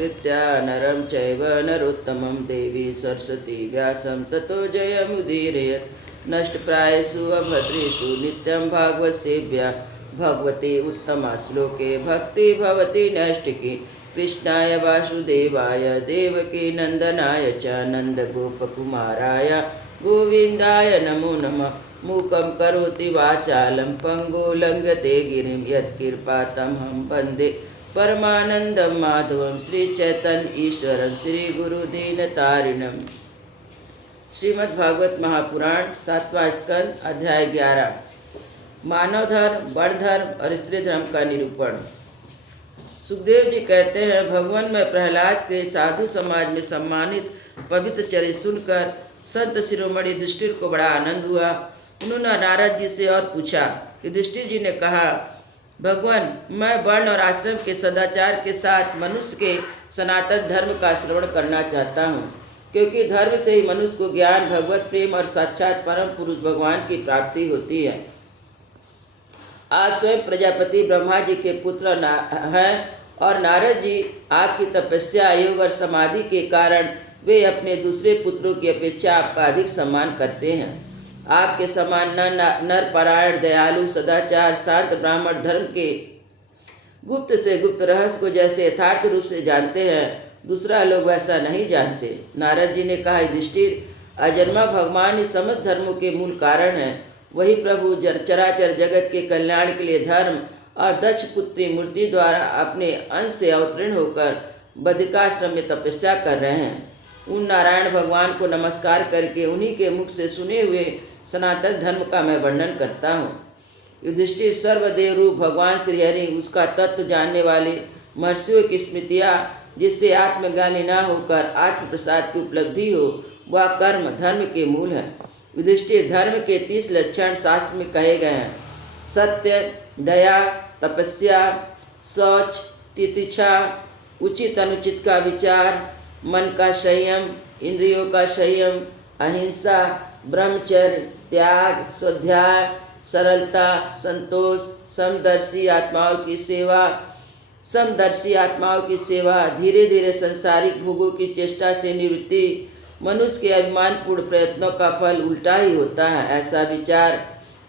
नमस्कृत्य नरं चैव नरोत्तमं देवी सरस्वती व्यासं ततो जयमुदीरयेत्। नष्टप्रायेषु अभद्रेषु नित्यं भागवत सेव्या भगवते उत्तमा श्लोके भक्ति भवति नैष्टिकी। कृष्णाय वासुदेवाय देवकी नंदनाय च नन्दगोपकुमाराय गोविन्दाय नमो नमः। मूकं करोति वाचालं पंगो लंघते गिरिं यत्कृपातमहं वन्दे परमानन्दं माधवं श्रीचैतन्य ईश्वरं श्रीगुरुदीनतारिणम्। श्रीमद्भागवत महापुराण 7वां स्कंद अध्याय 11 मानव धर्म, वर्ण धर्म और स्त्री धर्म का निरूपण। सुखदेव जी कहते हैं, भगवान में प्रहलाद के साधु समाज में सम्मानित पवित्र चरित्र सुनकर संत शिरोमणि युधिष्ठिर को बड़ा आनंद हुआ। उन्होंने नारद जी से और पूछा। युधिष्ठिर जी ने कहा, भगवान, मैं वर्ण और आश्रम के सदाचार के साथ मनुष्य के सनातन धर्म का श्रवण करना चाहता हूँ, क्योंकि धर्म से ही मनुष्य को ज्ञान, भगवत प्रेम और साक्षात परम पुरुष भगवान की प्राप्ति होती है। आप स्वयं प्रजापति ब्रह्मा जी के पुत्र हैं और नारद जी आपकी तपस्या, योग और समाधि के कारण वे अपने दूसरे पुत्रों की अपेक्षा आपका अधिक सम्मान करते हैं। आपके समान नरपरायण, दयालु, सदाचार, शांत ब्राह्मण धर्म के गुप्त से गुप्त रहस्य को जैसे यथार्थ रूप से जानते हैं, दूसरा लोग वैसा नहीं जानते। नारद जी ने कहा, युधिष्ठिर, अजन्मा भगवान ही समस्त धर्मों के मूल कारण है। वही प्रभु चराचर जगत के कल्याण के लिए धर्म और दक्ष पुत्री मूर्ति द्वारा अपने अंश से अवतीर्ण होकर बद्रिकाश्रम में तपस्या कर रहे हैं। उन नारायण भगवान को नमस्कार करके उन्हीं के मुख से सुने हुए सनातन धर्म का मैं वर्णन करता हूँ। युधिष्ठिर, सर्वदेव रूप भगवान श्रीहरि, उसका तत्व जानने वाले महर्षियों की स्मृतियाँ, जिससे आत्मज्ञानी न होकर आत्म प्रसाद की उपलब्धि हो, वह कर्म धर्म के मूल है। युधिष्ठिर, धर्म के 30 लक्षण शास्त्र में कहे गए हैं। सत्य, दया, तपस्या, शौच, तितिक्षा, उचित अनुचित का विचार, मन का संयम, इंद्रियों का संयम, अहिंसा, ब्रह्मचर्य, त्याग, स्वाध्याय, सरलता, संतोष, समदर्शी आत्माओं की सेवा, धीरे धीरे सांसारिक भोगों की चेष्टा से निवृत्ति। मनुष्य के अभिमानपूर्ण प्रयत्नों का फल उल्टा ही होता है, ऐसा विचार।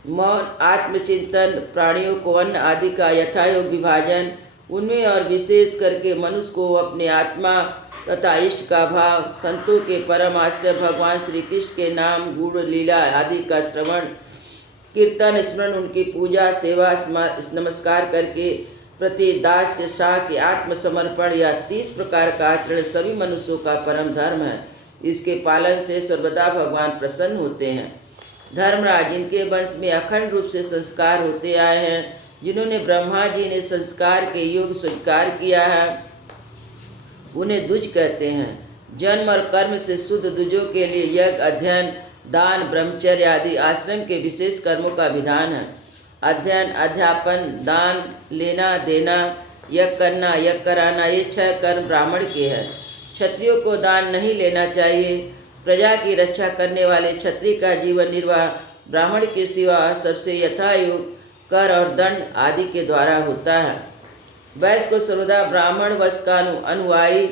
मौन, आत्मचिंतन, प्राणियों को अन्न आदि का यथायोग विभाजन, उनमें और विशेष करके मनुष्य को अपने आत्मा तथा इष्ट का भाव, संतों के परम आश्रय भगवान श्री कृष्ण के नाम, गुण, लीला आदि का श्रवण, कीर्तन, स्मरण, उनकी पूजा, सेवा, नमस्कार करके प्रति दास से शाह के आत्मसमर्पण, या 30 प्रकार का आचरण सभी मनुष्यों का परम धर्म है। इसके पालन से सर्वदा भगवान प्रसन्न होते हैं। धर्मराज, जिनके वंश में अखंड रूप से संस्कार होते आए हैं, जिन्होंने ब्रह्मा जी ने संस्कार के योग स्वीकार किया है, उन्हें द्विज कहते हैं। जन्म और कर्म से शुद्ध द्विजों के लिए यज्ञ, अध्ययन, दान, ब्रह्मचर्य आदि आश्रम के विशेष कर्मों का विधान है। अध्ययन, अध्यापन, दान लेना देना, यज्ञ करना, यज्ञ कराना, ये 6 कर्म ब्राह्मण के हैं। क्षत्रियों को दान नहीं लेना चाहिए। प्रजा की रक्षा करने वाले क्षत्रिय का जीवन निर्वाह ब्राह्मण के सिवा सबसे यथायोग कर और दंड आदि के द्वारा होता है। वैश्य को सर्वदा ब्राह्मण वंश का अनुयायी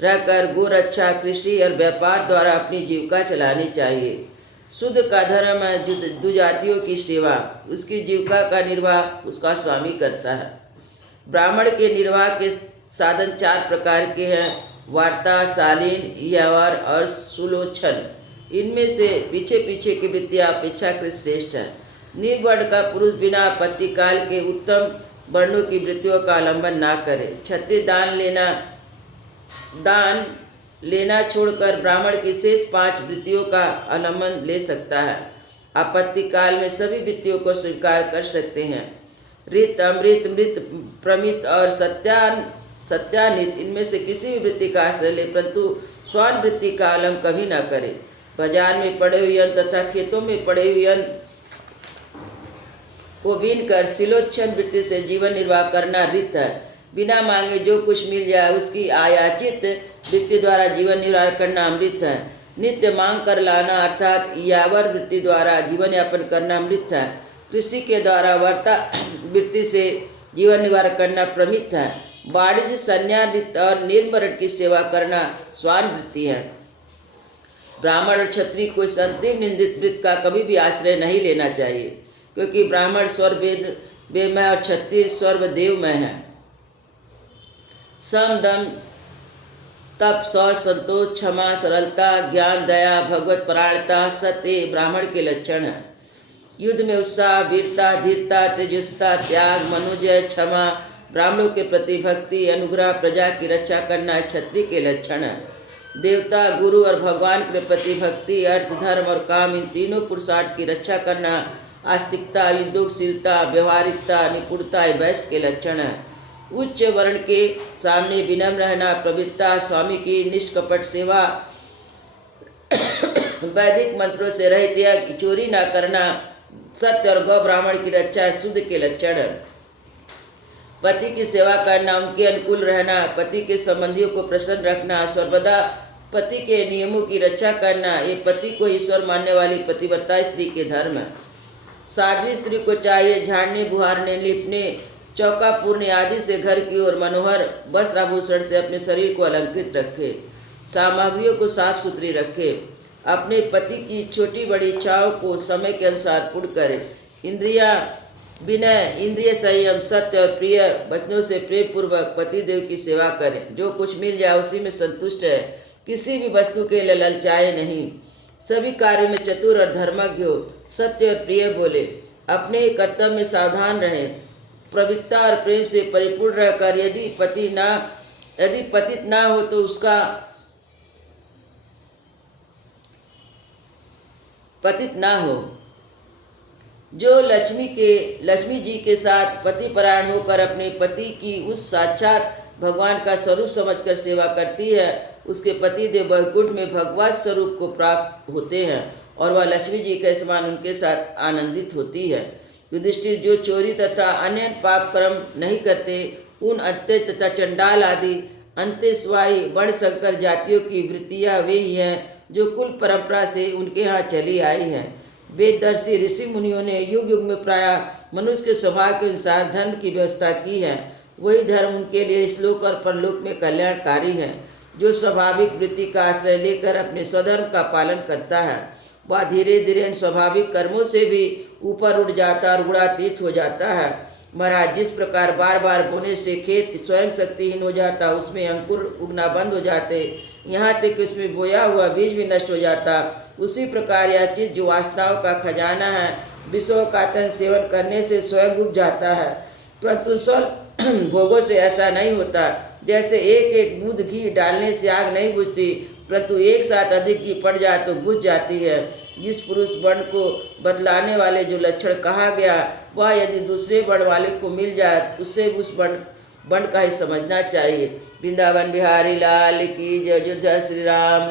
रहकर गो रक्षा, कृषि और व्यापार द्वारा अपनी जीविका चलानी चाहिए। शूद्र का धर्म है दुजातियों की सेवा, उसकी जीविका का निर्वाह उसका स्वामी करता है। ब्राह्मण के निर्वाह के साधन 4 प्रकार के हैं: वार्ता, शालीन, यवार और सुलोचन। इनमें से पीछे पीछे की वृत्तियाँ अपेक्षाकृत श्रेष्ठ है। निर्वर्ण का पुरुष बिना आपत्ति काल के उत्तम वर्णों की वृत्तियों का आलंबन ना करे। क्षत्रिय दान लेना छोड़कर ब्राह्मण की शेष 5 वृत्तियों का अवलंबन ले सकता है। आपत्ति काल में सभी वृत्तियों को स्वीकार कर सकते हैं। ऋत, अमृत, मृत, प्रमित और सत्यानित, इनमें से किसी भी वृत्ति का आश्रय ले, परंतु स्वान वृत्ति का आलम्ब कभी न करे। बाजार में पड़े हुए अन्न तथा खेतों में पड़े हुए अन्न को बीन कर सिलोच्छन वृत्ति से जीवन निर्वाह करना ऋत है। बिना मांगे जो कुछ मिल जाए उसकी आयाचित वृत्ति द्वारा जीवन निर्वाह करना अमृत है। नित्य मांग कर लाना अर्थात यावर वृत्ति द्वारा जीवन यापन करना अमृत है। कृषि के द्वारा वर्ता वृत्ति से जीवन निर्वाह करना प्रमित है। वाणिज्य, संन्यास और निर्मरण की सेवा करना स्वान वृत्ति है। ब्राह्मण और क्षत्रिय को इस अंतिम निंदित वृत्ति का कभी भी आश्रय नहीं लेना चाहिए, क्योंकि ब्राह्मण स्वर्गमय और क्षत्रिय स्वर्गदेवमय है। सम, दम, तप, शौच, संतोष, क्षमा, सरलता, ज्ञान, दया, भगवत परायणता, सत्य ब्राह्मण के लक्षण है। युद्ध में उत्साह, वीरता, धीरता, तेजस्विता, त्याग, मनोजय, क्षमा, ब्राह्मणों के प्रति भक्ति, अनुग्रह, प्रजा की रक्षा करना क्षत्रिय के लक्षण है। देवता, गुरु और भगवान के प्रति भक्ति, अर्थ, धर्म और काम, इन तीनों पुरुषार्थ की रक्षा करना आस्तिकता, उद्योगशीलता, व्यवहारिकता, निपुणता वैश्य के लक्षण है। उच्च वर्ण के सामने विनम्र रहना, प्रवृत्ता, स्वामी की निष्कपट सेवा, वैदिक मंत्रों से रहित या चोरी न करना, सत्य और गौ ब्राह्मण की रक्षा शुद्ध के लक्षण है। पति की सेवा करना, उनके अनुकूल रहना, पति के संबंधियों को प्रसन्न रखना, सर्वदा पति के नियमों की रक्षा करना, ये पति को ईश्वर मानने वाली पतिव्रता स्त्री के धर्म है। साध्वी स्त्री को चाहिए झाड़ने, बुहारने, लिपने, चौका पूर्णे आदि से घर की ओर मनोहर वस्त्र आभूषण से अपने शरीर को अलंकृत रखे, सामग्रियों को साफ सुथरी रखे, अपने पति की छोटी बड़ी इच्छाओं को समय के अनुसार पूर्ण करे, इंद्रिया विनय, इंद्रिय संयम, सत्य और प्रिय वचनों से प्रेम पूर्वक पतिदेव की सेवा करें। जो कुछ मिल जाए उसी में संतुष्ट है, किसी भी वस्तु के लिए ललचाए नहीं, सभी कार्यों में चतुर और धर्मज्ञ हो, सत्य और प्रिय बोले, अपने कर्तव्य में सावधान रहे, प्रवृत्ता और प्रेम से परिपूर्ण रहकर यदि पतित ना हो तो उसका पतित ना हो। जो लक्ष्मी जी के साथ पतिपरायण होकर अपने पति की उस साक्षात भगवान का स्वरूप समझकर सेवा करती है, उसके पतिदेव वैकुंठ में भगवत स्वरूप को प्राप्त होते हैं और वह लक्ष्मी जी के समान उनके साथ आनंदित होती है। युधिष्ठिर, जो चोरी तथा अन्य पाप कर्म नहीं करते, उन अंत्य तथा चंडाल आदि अंत्यस्वाही वर्ण संकर जातियों की वृत्तियाँ वे ही हैं जो कुल परंपरा से उनके यहाँ चली आई हैं। वेददर्शी ऋषि मुनियों ने युग युग में प्रायः मनुष्य के स्वभाव के अनुसार धर्म की व्यवस्था की है। वही धर्म उनके लिए इस लोक और परलोक में कल्याणकारी है। जो स्वाभाविक वृत्ति का आश्रय लेकर अपने स्वधर्म का पालन करता है, वह धीरे धीरे इन स्वाभाविक कर्मों से भी ऊपर उठ जाता और गुणातीत हो जाता है। महाराज, जिस प्रकार बार बार बोने से खेत स्वयं शक्तिहीन हो जाता, उसमें अंकुर उगना बंद हो जाते, यहाँ तक कि उसमें बोया हुआ बीज भी नष्ट हो जाता, उसी प्रकार यह चीज जो वासनाओं का खजाना है, विषयों का तन सेवन करने से स्वयं उग जाता है। परंतु स्वल भोगों से ऐसा नहीं होता। जैसे एक एक बूंद घी डालने से आग नहीं बुझती, परंतु एक साथ अधिक घी पड़ जाए तो बुझ जाती है। जिस पुरुष वर्ण को बदलाने वाले जो लक्षण कहा गया, वह यदि दूसरे वर्ण वाले को मिल जाए उससे उस वर्ण का ही समझना चाहिए। वृंदावन बिहारी लाल की जय। अयोध्या श्री राम।